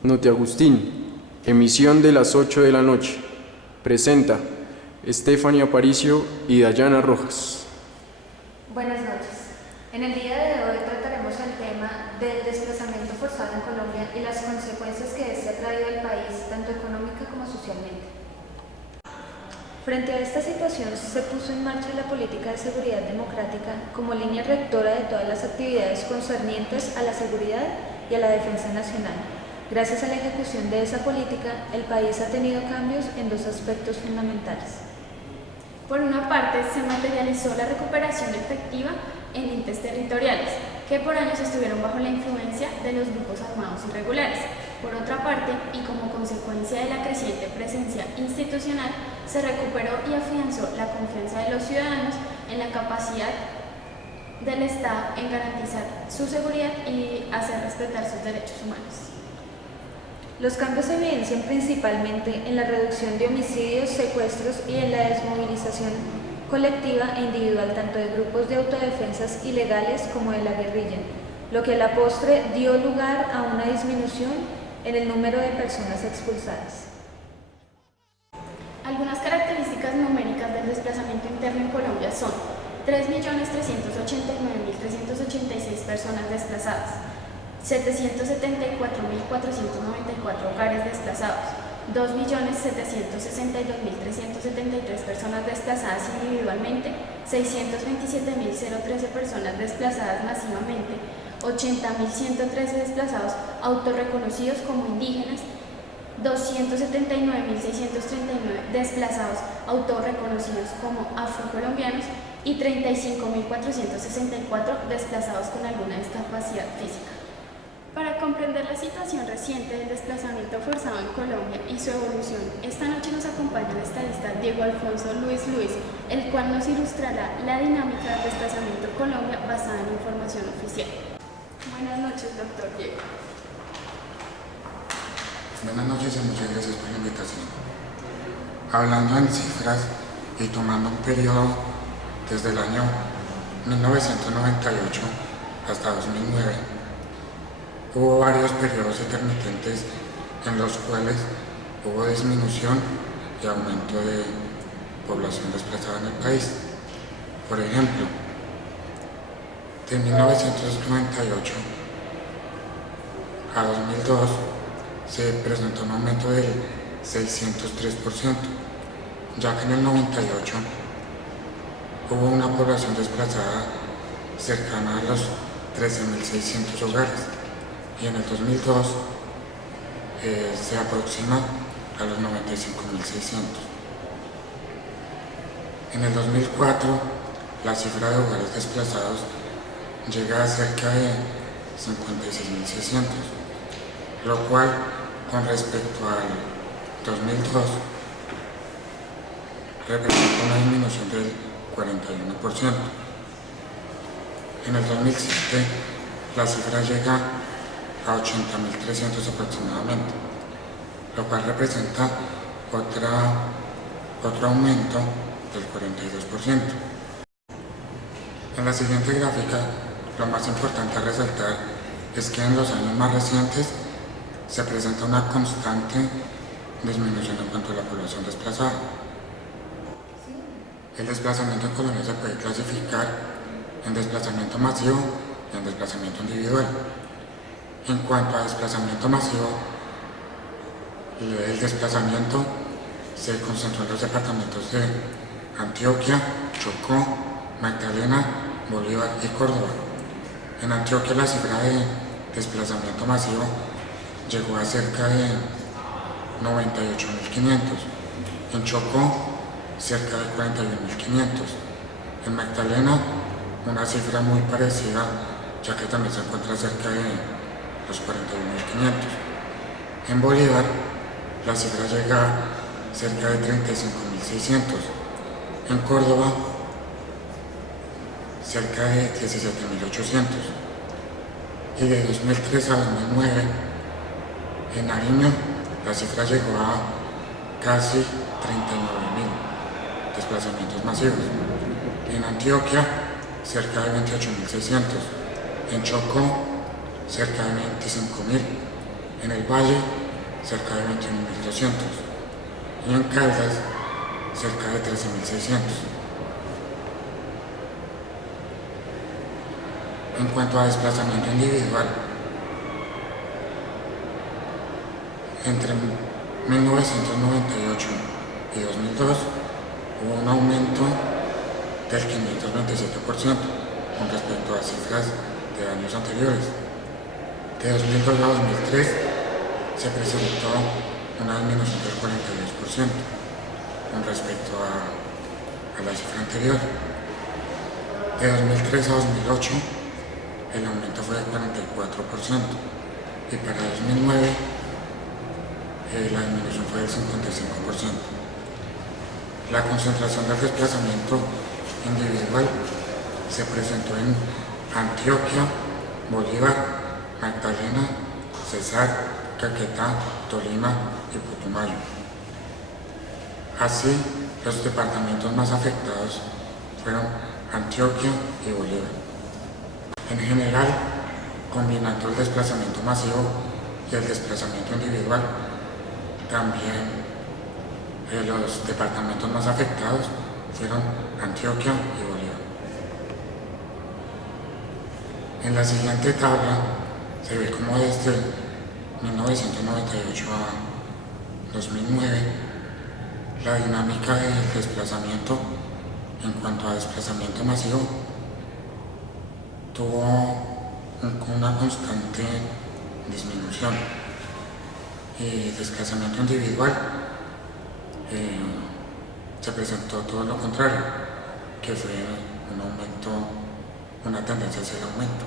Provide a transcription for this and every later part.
Noti Agustín, emisión de las 8 de la noche. Presenta Stephanie Aparicio y Dayana Rojas. Buenas noches. En el día de hoy trataremos el tema del desplazamiento forzado en Colombia y las consecuencias que este ha traído al país, tanto económica como socialmente. Frente a esta situación, se puso en marcha la política de seguridad democrática como línea rectora de todas las actividades concernientes a la seguridad y a la defensa nacional. Gracias a la ejecución de esa política, el país ha tenido cambios en dos aspectos fundamentales. Por una parte, se materializó la recuperación efectiva en entes territoriales, que por años estuvieron bajo la influencia de los grupos armados irregulares. Por otra parte, y como consecuencia de la creciente presencia institucional, se recuperó y afianzó la confianza de los ciudadanos en la capacidad del Estado en garantizar su seguridad y hacer respetar sus derechos humanos. Los cambios se evidencian principalmente en la reducción de homicidios, secuestros y en la desmovilización colectiva e individual tanto de grupos de autodefensas ilegales como de la guerrilla, lo que a la postre dio lugar a una disminución en el número de personas expulsadas. Algunas características numéricas del desplazamiento interno en Colombia son 3.389.386 personas desplazadas, 774.494 hogares desplazados, 2.762.373 personas desplazadas individualmente, 627.013 personas desplazadas masivamente, 80.113 desplazados autorreconocidos como indígenas, 279.639 desplazados autorreconocidos como afrocolombianos y 35.464 desplazados con alguna discapacidad física. Para comprender la situación reciente del desplazamiento forzado en Colombia y su evolución, esta noche nos acompaña el estadista Diego Alfonso Luis, el cual nos ilustrará la dinámica del desplazamiento en Colombia basada en información oficial. Buenas noches, doctor Diego. Buenas noches y muchas gracias por la invitación. Hablando en cifras y tomando un periodo desde el año 1998 hasta 2009, hubo varios periodos intermitentes en los cuales hubo disminución y aumento de población desplazada en el país. Por ejemplo, de 1998 a 2002 se presentó un aumento del 603%, ya que en el 98 hubo una población desplazada cercana a los 13.600 hogares y en el 2002 se aproxima a los 95.600. En el 2004 la cifra de hogares desplazados llega a cerca de 56.600, lo cual con respecto al 2002 representa una disminución del 41%. En el 2007 la cifra llega a 80.300 aproximadamente, lo cual representa otro aumento del 42%. En la siguiente gráfica, lo más importante a resaltar es que en los años más recientes se presenta una constante disminución en cuanto a la población desplazada. El desplazamiento en Colombia se puede clasificar en desplazamiento masivo y en desplazamiento individual. En cuanto a desplazamiento masivo, el desplazamiento se concentró en los departamentos de Antioquia, Chocó, Magdalena, Bolívar y Córdoba. En Antioquia la cifra de desplazamiento masivo llegó a cerca de 98.500, en Chocó cerca de 41.500, en Magdalena una cifra muy parecida, ya que también se encuentra cerca de los 41.500. En Bolívar la cifra llega a cerca de 35.600, en Córdoba cerca de 17.800 y de 2003 a 2009 en Nariño la cifra llegó a casi 39.000 desplazamientos masivos. En Antioquia cerca de 28.600, en Chocó cerca de 25.000 En el Valle, cerca de 21.200 y en Caldas, cerca de 13.600. En cuanto a desplazamiento individual, entre 1998 y 2002 hubo un aumento del 527% con respecto a cifras de años anteriores. De 2002 a 2003 se presentó una disminución del 42% con respecto a la cifra anterior. De 2003 a 2008 el aumento fue de 44% y para 2009 la disminución fue del 55%. La concentración del desplazamiento individual se presentó en Antioquia, Bolívar, Magdalena, Cesar, Caquetá, Tolima y Putumayo. Así, los departamentos más afectados fueron Antioquia y Bolívar. En general, combinando el desplazamiento masivo y el desplazamiento individual, también los departamentos más afectados fueron Antioquia y Bolívar. En la siguiente tabla se ve cómo desde 1998 a 2009 la dinámica del desplazamiento en cuanto a desplazamiento masivo tuvo una constante disminución y desplazamiento individual se presentó todo lo contrario, que fue un aumento, una tendencia hacia el aumento.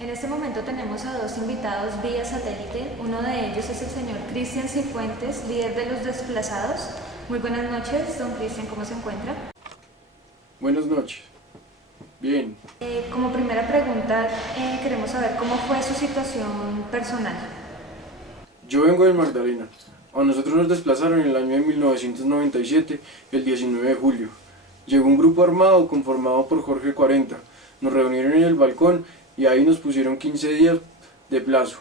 En este momento tenemos a dos invitados vía satélite. Uno de ellos es el señor Cristian Cifuentes, líder de los desplazados. Muy buenas noches, don Cristian, ¿cómo se encuentra? Buenas noches. Bien. Como primera pregunta, queremos saber cómo fue su situación personal. Yo vengo del Magdalena. A nosotros nos desplazaron en el año de 1997, el 19 de julio. Llegó un grupo armado conformado por Jorge 40. Nos reunieron en el balcón y ahí nos pusieron 15 días de plazo.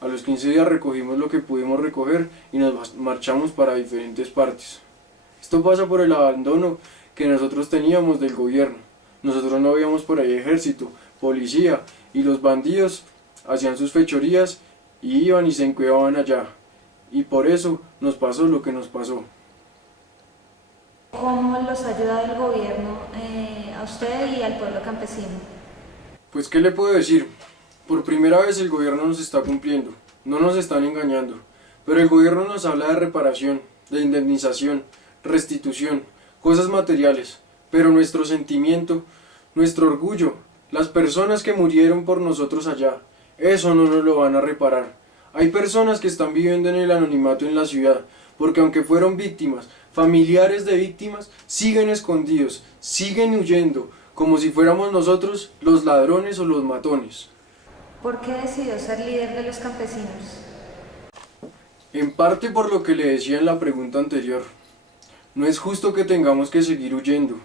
A los 15 días recogimos lo que pudimos recoger y nos marchamos para diferentes partes. Esto pasa por el abandono que nosotros teníamos del gobierno. Nosotros no veíamos por ahí ejército, policía, y los bandidos hacían sus fechorías y iban y se encuevaban allá. Y por eso nos pasó lo que nos pasó. ¿Cómo los ayuda el gobierno a usted y al pueblo campesino? Pues ¿qué le puedo decir? Por primera vez el gobierno nos está cumpliendo, no nos están engañando, pero el gobierno nos habla de reparación, de indemnización, restitución, cosas materiales, pero nuestro sentimiento, nuestro orgullo, las personas que murieron por nosotros allá, eso no nos lo van a reparar. Hay personas que están viviendo en el anonimato en la ciudad, porque aunque fueron víctimas, familiares de víctimas, siguen escondidos, siguen huyendo, como si fuéramos nosotros los ladrones o los matones. ¿Por qué decidió ser líder de los campesinos? En parte por lo que le decía en la pregunta anterior. No es justo que tengamos que seguir huyendo.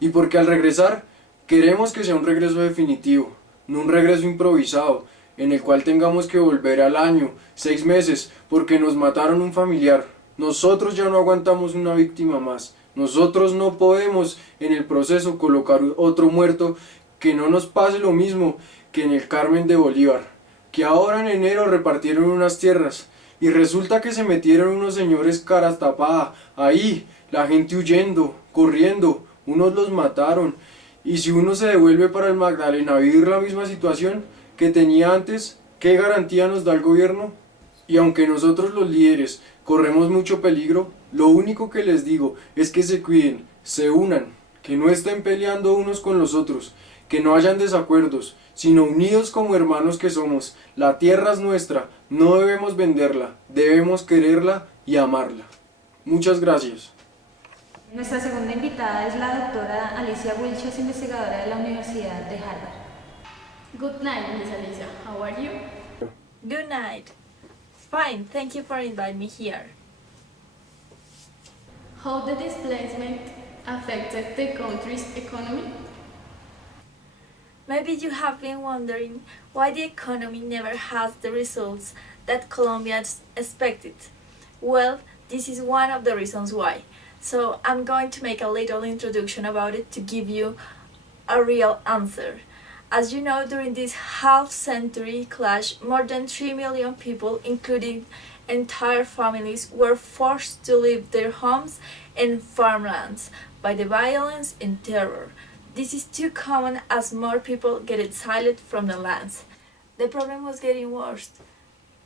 Y porque al regresar, queremos que sea un regreso definitivo, no un regreso improvisado, en el cual tengamos que volver al año, 6 meses, porque nos mataron un familiar. Nosotros ya no aguantamos una víctima más. Nosotros no podemos en el proceso colocar otro muerto, que no nos pase lo mismo que en el Carmen de Bolívar, que ahora en enero repartieron unas tierras y resulta que se metieron unos señores caras tapadas, ahí, la gente huyendo, corriendo, unos los mataron. Y si uno se devuelve para el Magdalena a vivir la misma situación que tenía antes, ¿qué garantía nos da el gobierno? Y aunque nosotros los líderes corremos mucho peligro, lo único que les digo es que se cuiden, se unan, que no estén peleando unos con los otros, que no hayan desacuerdos, sino unidos como hermanos que somos. La tierra es nuestra, no debemos venderla, debemos quererla y amarla. Muchas gracias. Nuestra segunda invitada es la doctora Alicia Wilches, investigadora de la Universidad de Harvard. Good night, Miss Alicia. How are you? Good night. Fine, thank you for inviting me here. How the displacement affected the country's economy? Maybe you have been wondering why the economy never has the results that Colombians expected. Well, this is one of the reasons why. So I'm going to make a little introduction about it to give you a real answer. As you know, during this half-century clash, more than 3 million people, including entire families, were forced to leave their homes and farmlands by the violence and terror. This is too common as more people get exiled from the lands. The problem was getting worse,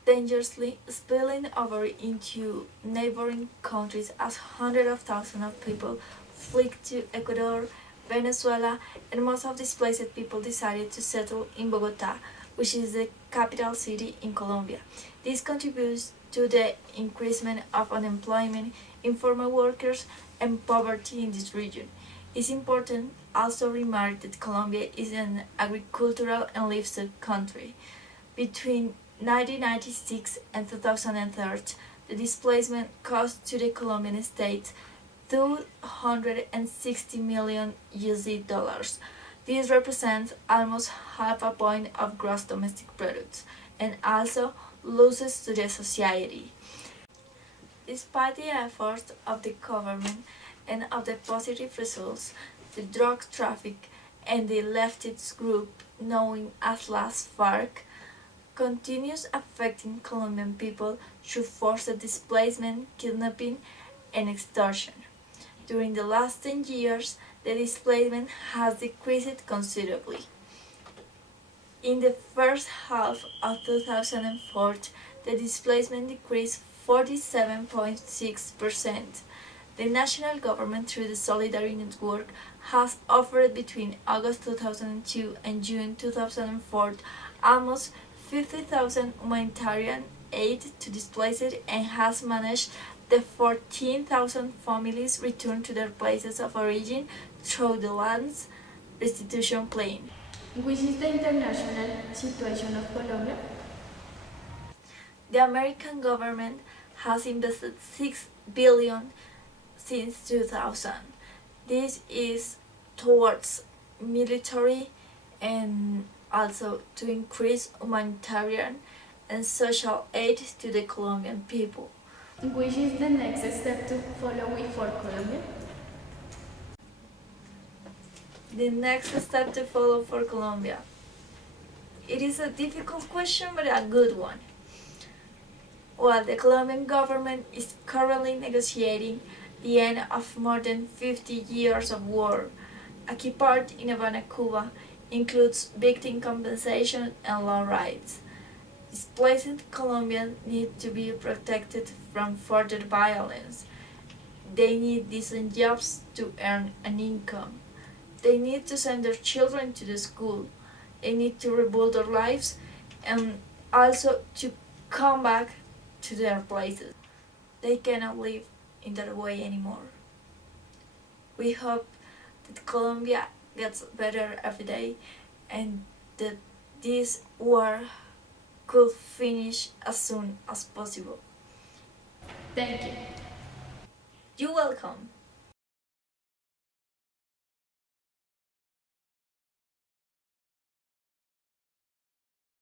dangerously spilling over into neighboring countries as hundreds of thousands of people fled to Ecuador, Venezuela, and most of displaced people decided to settle in Bogota, which is the capital city in Colombia. This contributes to the increasement of unemployment, informal workers, and poverty in this region. It's important also remark that Colombia is an agricultural and livestock country. Between 1996 and 2003, the displacement cost to the Colombian state $260 million USD. This represents almost half a point of gross domestic product and also losses to the society. Despite the efforts of the government and of the positive results, the drug traffic and the leftist group known as Las FARC continues affecting Colombian people through forced displacement, kidnapping, and extortion. During the last 10 years, the displacement has decreased considerably. In the first half of 2004, the displacement decreased 47.6%. The national government, through the Solidarity Network, has offered between August 2002 and June 2004 almost 50,000 humanitarian aid to displaced and has managed the 14,000 families return to their places of origin through the land's restitution plan. Which is the international situation of Colombia? The American government has invested $6 billion since 2000. This is towards military and also to increase humanitarian and social aid to the Colombian people. Which is the next step to follow for Colombia? The next step to follow for Colombia. It is a difficult question, but a good one. While the Colombian government is currently negotiating the end of more than 50 years of war, a key part in Havana, Cuba, includes victim compensation and law rights. Displaced Colombians need to be protected from further violence. They need decent jobs to earn an income. They need to send their children to the school. They need to rebuild their lives and also to come back to their places. They cannot live in that way anymore. We hope that Colombia gets better every day and that this war could finish as soon as possible. Thank you. You're welcome.